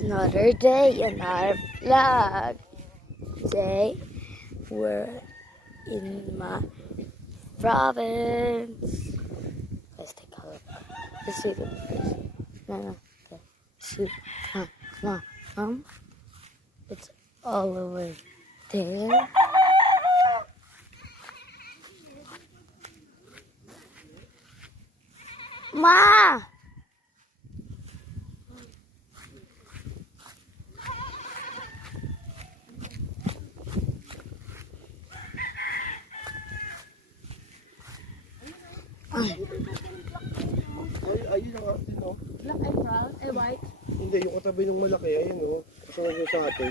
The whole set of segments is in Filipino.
Another day, another vlog. Today, we're in my province. Let's take a look. Let's see the place. No. Okay. See. No. It's all over there. Ma! Ay, ayun ang atin, no? Black and brown, white. Hindi, yung katabi ng malaki, ayun, no? Kasunod yung sa atin.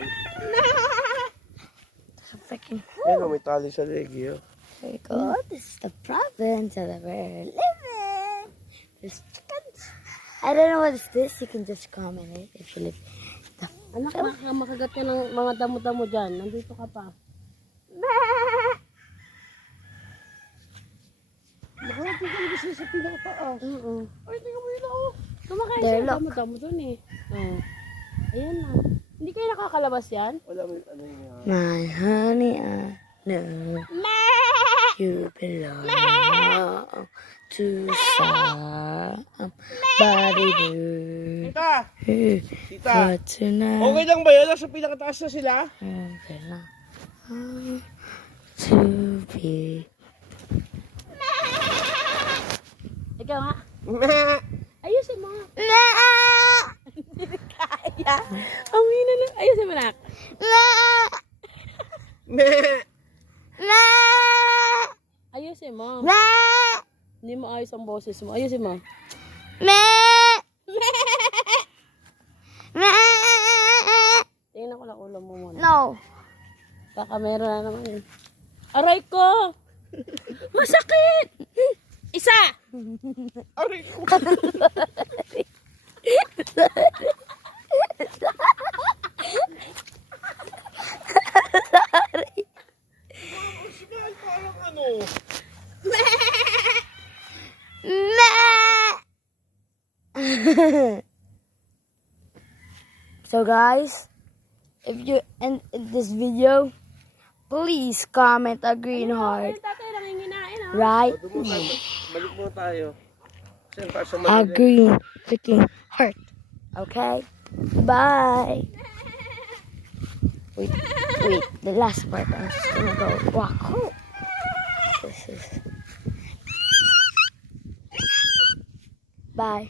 Freaking Ayun, may tali sa legi, oh. very good. This is the province that we're living. There's chickens. I don't know what is this. You can just comment it if you live. Anak, makagat ka ng mga damo-damo dyan. Nandito ka pa. Baka tingnan mo siya sa pinakataas. Ay, tingnan mo yun, oh. Kumakain There, siya look. damo-damo dun eh. Ayan na. Hindi kayo nakakalabas yan? Wala mo ano yun, ah. My honey, I know you belong to somebody new. Tita! Tita! But tonight, Okay lang ba yun? Nasa pinakataas na sila? okay na. To be. Ikaw nga. Ayusin mo. Kaya. Ang hina na. Ayusin mo nak. Ayusin mo. Hindi mo ayos ang boses mo. Ayusin mo. Tingnan ko lang ulo mo muna. No. Kakamera na naman yun. Aray ko! Masakit! Isa! Aray ko! Smile, parang ano? So guys, if you end this video, please comment a green heart, Ay, tatay lang yung hinain ha. right? Balik mo tayo. Kasi para sa A Manila. green freaking heart. Okay? Bye. Wait, the last part. I'm just gonna go walk home. This is. Bye.